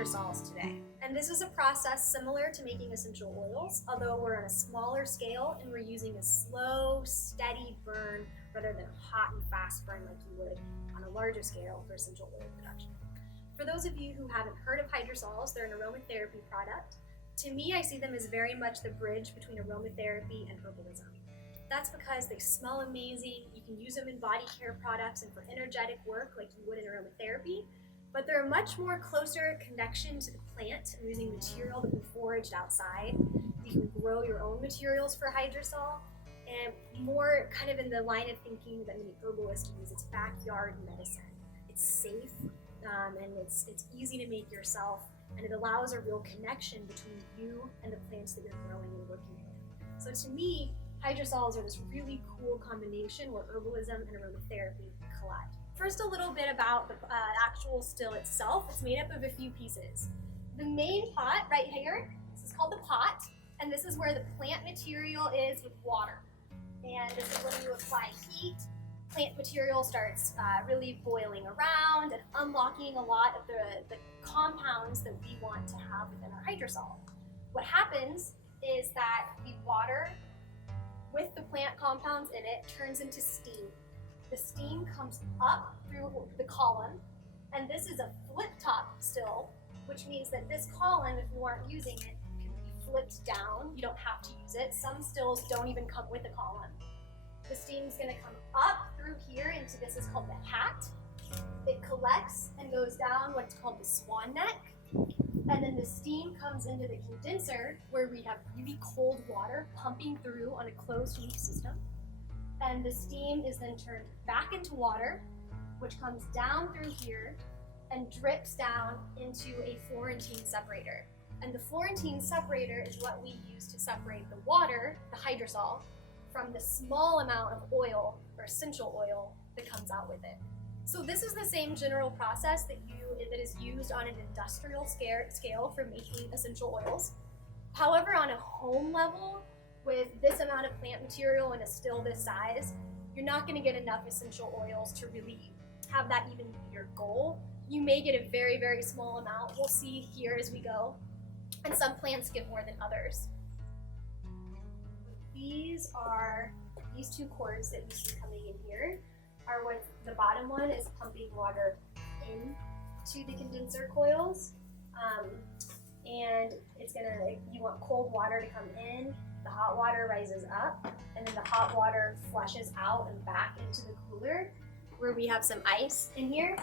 hydrosols today. And this is a process similar to making essential oils, although we're on a smaller scale and we're using a slow, steady burn rather than a hot and fast burn like you would on a larger scale for essential oil production. For those of you who haven't heard of hydrosols, they're an aromatherapy product. To me, I see them as very much the bridge between aromatherapy and herbalism. That's because they smell amazing, you can use them in body care products and for energetic work like you would in aromatherapy, but they're a much more closer connection to the plant and using material that we foraged outside. You can grow your own materials for hydrosol, and more kind of in the line of thinking that many herbalists use. It's backyard medicine. It's safe, and it's easy to make yourself, and it allows a real connection between you and the plants that you're growing and working with. So to me, hydrosols are this really cool combination where herbalism and aromatherapy collide. First, a little bit about the actual still itself. It's made up of a few pieces. The main pot right here, this is called the pot, and this is where the plant material is with water. And this is when you apply heat, plant material starts really boiling around and unlocking a lot of the compounds that we want to have within our hydrosol. What happens is that the water with the plant compounds in it turns into steam. The steam comes up through the column, and this is a flip top still, which means that this column, if you aren't using it, can be flipped down. You don't have to use it. Some stills don't even come with a column. The steam is going to come up through here into this is called the hat. It collects and goes down what's called the swan neck, and then the steam comes into the condenser where we have really cold water pumping through on a closed loop system. And the steam is then turned back into water, which comes down through here and drips down into a Florentine separator. And the Florentine separator is what we use to separate the water, the hydrosol, from the small amount of oil or essential oil that comes out with it. So this is the same general process that is used on an industrial scale for making essential oils. However, on a home level, with this amount of plant material in a still this size, you're not going to get enough essential oils to really have that even be your goal. You may get a very, very small amount. We'll see here as we go. And some plants give more than others. These two cords that you see coming in here are what the bottom one is pumping water into the condenser coils. And you want cold water to come in, the hot water rises up, and then the hot water flushes out and back into the cooler where we have some ice in here.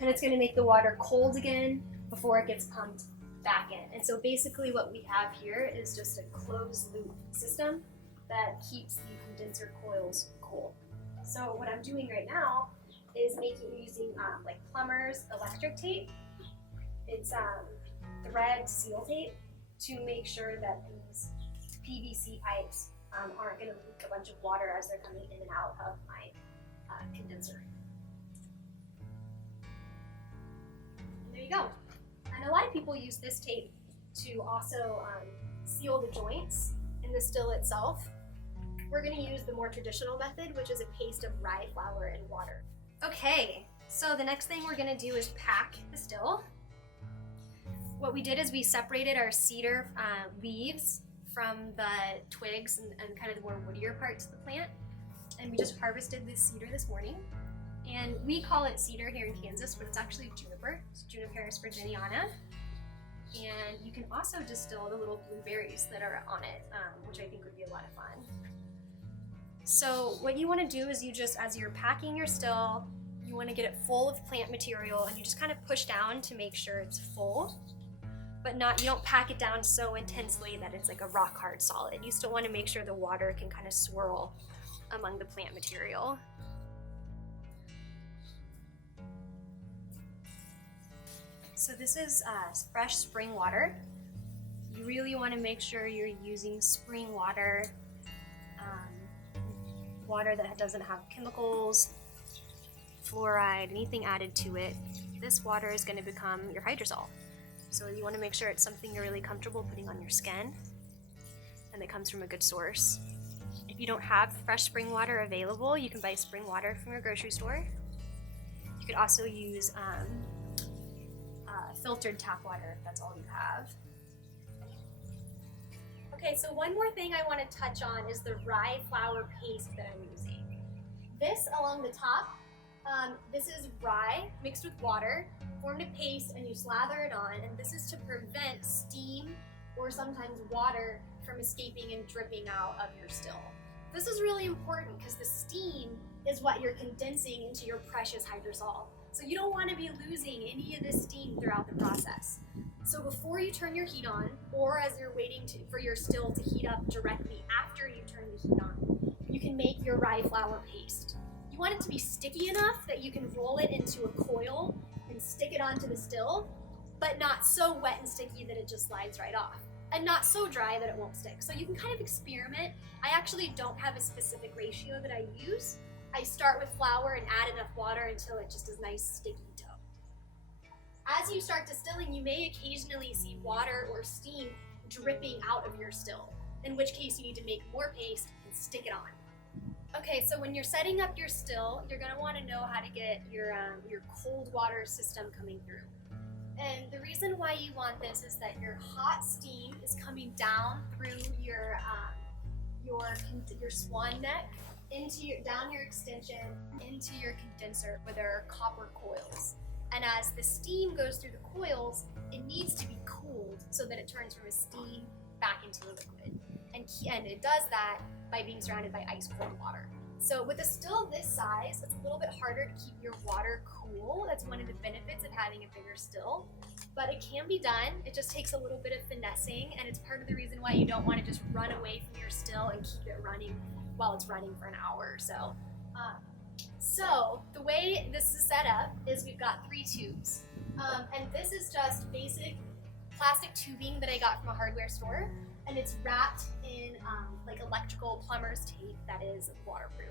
And it's going to make the water cold again before it gets pumped back in. And so basically what we have here is just a closed loop system that keeps the condenser coils cool. So what I'm doing right now is using like plumber's electric tape. It's thread seal tape to make sure that these PVC pipes aren't going to leak a bunch of water as they're coming in and out of my condenser. And there you go. And a lot of people use this tape to also seal the joints in the still itself. We're going to use the more traditional method, which is a paste of rye flour and water. Okay, so the next thing we're going to do is pack the still. What we did is we separated our cedar leaves from the twigs and kind of the more woodier parts of the plant. And we just harvested this cedar this morning. And we call it cedar here in Kansas, but it's actually juniper. It's Juniperus virginiana. And you can also distill the little blueberries that are on it, which I think would be a lot of fun. So what you want to do is as you're packing your still, you want to get it full of plant material, and you just kind of push down to make sure it's full. But you don't pack it down so intensely that it's like a rock hard solid. You still want to make sure the water can kind of swirl among the plant material. So this is fresh spring water. You really want to make sure you're using spring water, water that doesn't have chemicals, fluoride, anything added to it. This water is going to become your hydrosol. So you want to make sure it's something you're really comfortable putting on your skin and that comes from a good source. If you don't have fresh spring water available, you can buy spring water from your grocery store. You could also use filtered tap water if that's all you have. Okay, so one more thing I want to touch on is the rye flour paste that I'm using. This along the top, this is rye mixed with water, formed a paste, and you slather it on, and this is to prevent steam or sometimes water from escaping and dripping out of your still. This is really important because the steam is what you're condensing into your precious hydrosol. So you don't want to be losing any of this steam throughout the process. So before you turn your heat on, or as you're waiting for your still to heat up directly after you turn the heat on, you can make your rye flour paste. You want it to be sticky enough that you can roll it into a coil and stick it onto the still, but not so wet and sticky that it just slides right off, and not so dry that it won't stick. So you can kind of experiment. I actually don't have a specific ratio that I use. I start with flour and add enough water until it just is nice sticky dough. As you start distilling, you may occasionally see water or steam dripping out of your still, in which case you need to make more paste and stick it on. Okay, so when you're setting up your still, you're gonna wanna know how to get your cold water system coming through. And the reason why you want this is that your hot steam is coming down through your swan neck, down your extension, into your condenser where there are copper coils. And as the steam goes through the coils, it needs to be cooled so that it turns from a steam back into a liquid. And it does that by being surrounded by ice cold water. So with a still this size, it's a little bit harder to keep your water cool. That's one of the benefits of having a bigger still, but it can be done. It just takes a little bit of finessing, and it's part of the reason why you don't want to just run away from your still and keep it running while it's running for an hour or so. So the way this is set up is we've got 3 tubes, and this is just basic plastic tubing that I got from a hardware store, and it's wrapped in like electrical plumber's tape that is waterproof.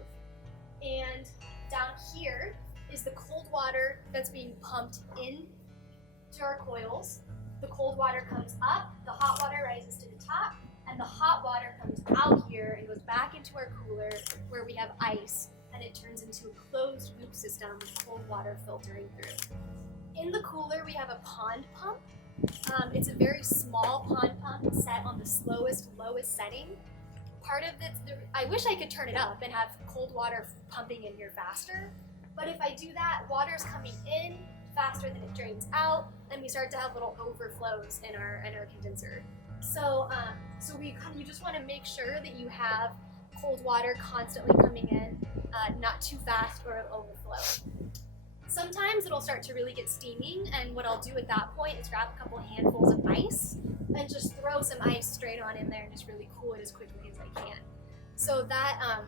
And down here is the cold water that's being pumped into our coils. The cold water comes up, the hot water rises to the top, and the hot water comes out here and goes back into our cooler where we have ice, and it turns into a closed loop system with cold water filtering through. In the cooler, we have a pond pump. It's a very small pond pump set on the lowest setting. Part of this, I wish I could turn it up and have cold water pumping in here faster, but if I do that, water's coming in faster than it drains out, and we start to have little overflows in our condenser. So you just want to make sure that you have cold water constantly coming in, not too fast or it'll overflow. Sometimes it'll start to really get steaming, and what I'll do at that point is grab a couple handfuls of ice and just throw some ice straight on in there and just really cool it as quickly as I can. So that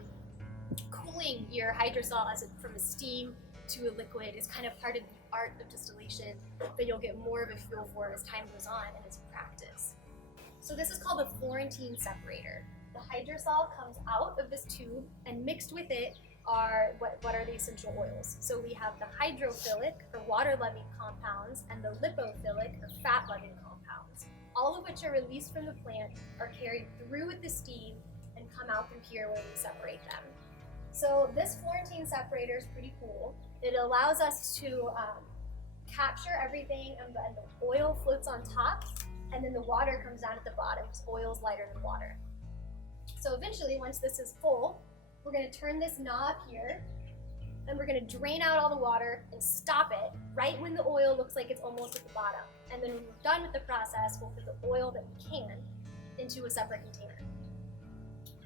cooling your hydrosol from a steam to a liquid is kind of part of the art of distillation that you'll get more of a feel for as time goes on and as you practice. So this is called the Florentine separator. The hydrosol comes out of this tube, and mixed with it are what are the essential oils. So we have the hydrophilic or water-loving compounds and the lipophilic or fat-loving compounds, all of which are released from the plant, are carried through with the steam, and come out through here when we separate them. So this Florentine separator is pretty cool. It allows us to capture everything, and the oil floats on top, and then the water comes down at the bottom because oil is lighter than water. So eventually, once this is full, we're going to turn this knob here, and we're going to drain out all the water and stop it right when the oil looks like it's almost at the bottom. And then when we're done with the process, we'll put the oil that we can into a separate container.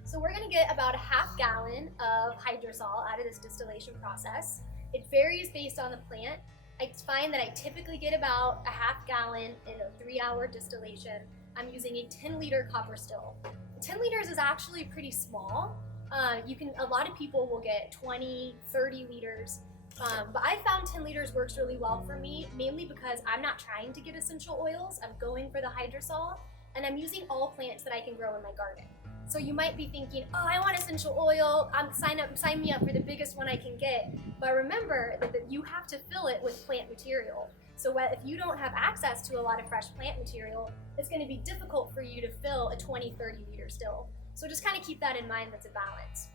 So we're going to get about a half gallon of hydrosol out of this distillation process. It varies based on the plant. I find that I typically get about a half gallon in a 3-hour distillation. I'm using a 10-liter copper still. 10 liters is actually pretty small. A lot of people will get 20, 30 liters, but I found 10 liters works really well for me, mainly because I'm not trying to get essential oils. I'm going for the hydrosol, and I'm using all plants that I can grow in my garden. So you might be thinking, oh, I want essential oil, sign me up for the biggest one I can get. But remember that you have to fill it with plant material. So if you don't have access to a lot of fresh plant material, it's going to be difficult for you to fill a 20, 30 liter still. So just kind of keep that in mind, that's a balance.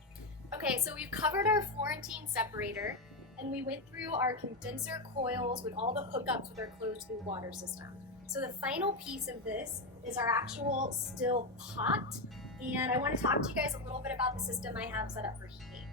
Okay, so we've covered our Florentine separator, and we went through our condenser coils with all the hookups with our closed loop water system. So the final piece of this is our actual still pot, and I want to talk to you guys a little bit about the system I have set up for heating.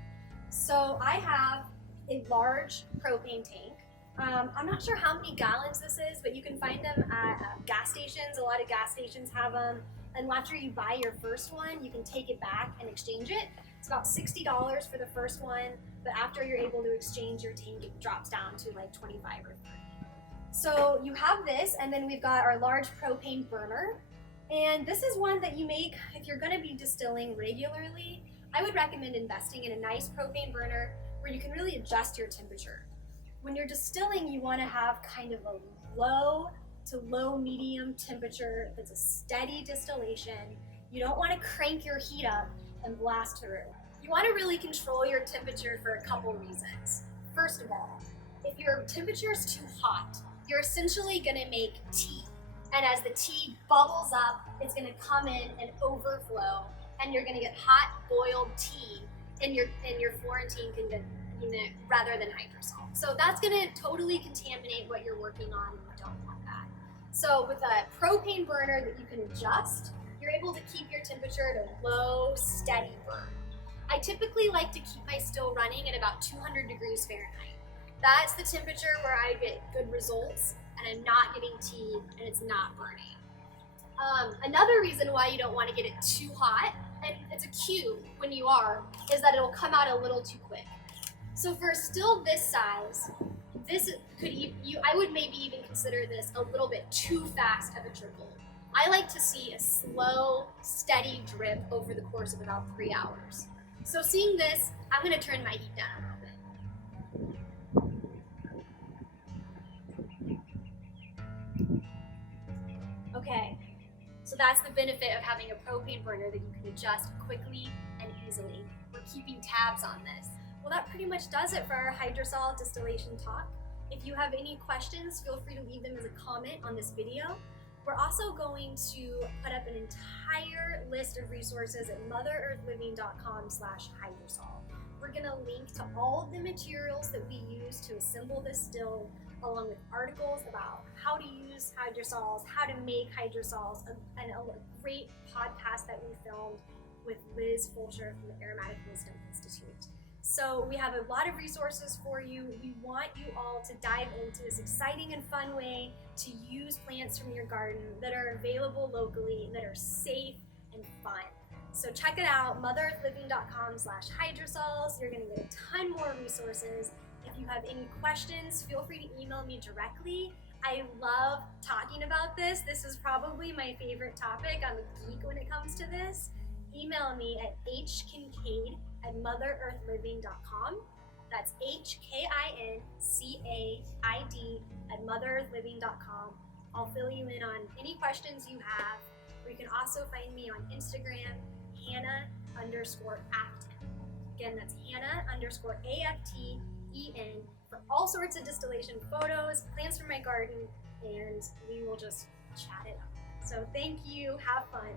So I have a large propane tank. I'm not sure how many gallons this is, but you can find them at gas stations. A lot of gas stations have them, and after you buy your first one, you can take it back and exchange it. It's about $60 for the first one, but after you're able to exchange your tank, it drops down to like 25 or 30. So you have this, and then we've got our large propane burner. And this is one that you make if you're gonna be distilling regularly. I would recommend investing in a nice propane burner where you can really adjust your temperature. When you're distilling, you wanna have kind of a low to low medium temperature that's a steady distillation. You don't wanna crank your heat up and blast through. You wanna really control your temperature for a couple reasons. First of all, if your temperature is too hot, you're essentially gonna make tea. And as the tea bubbles up, it's gonna come in and overflow, and you're gonna get hot boiled tea in your Florentine unit rather than hydrosol. So that's gonna totally contaminate what you're working on, and you don't want that. So with a propane burner that you can adjust, you're able to keep your temperature at a low, steady burn. I typically like to keep my still running at about 200 degrees Fahrenheit. That's the temperature where I get good results, and I'm not getting tea, and it's not burning. Another reason why you don't want to get it too hot, and it's a cue when you are, is that it'll come out a little too quick. So for a still this size, I would maybe even consider this a little bit too fast of a trickle. I like to see a slow, steady drip over the course of about 3 hours. So seeing this, I'm gonna turn my heat down a little bit. Okay, so that's the benefit of having a propane burner that you can adjust quickly and easily. We're keeping tabs on this. Well, that pretty much does it for our hydrosol distillation talk. If you have any questions, feel free to leave them as a comment on this video. We're also going to put up an entire list of resources at motherearthliving.com/hydrosol. We're gonna link to all of the materials that we use to assemble this still, along with articles about how to use hydrosols, how to make hydrosols, and a great podcast that we filmed with Liz Fulcher from the Aromatic Wisdom Institute. So we have a lot of resources for you. We want you all to dive into this exciting and fun way to use plants from your garden that are available locally, that are safe and fun. So check it out, motherearthliving.com/hydrosols. You're gonna get a ton more resources. If you have any questions, feel free to email me directly. I love talking about this. This is probably my favorite topic. I'm a geek when it comes to this. Email me at hkincaid@motherearthliving.com. That's HKINCAID@motherearthliving.com. I'll fill you in on any questions you have. Or you can also find me on Instagram, Hannah_Afton. Again, that's Hannah_AFTEN for all sorts of distillation photos, plants from my garden, and we will just chat it up. So thank you, have fun.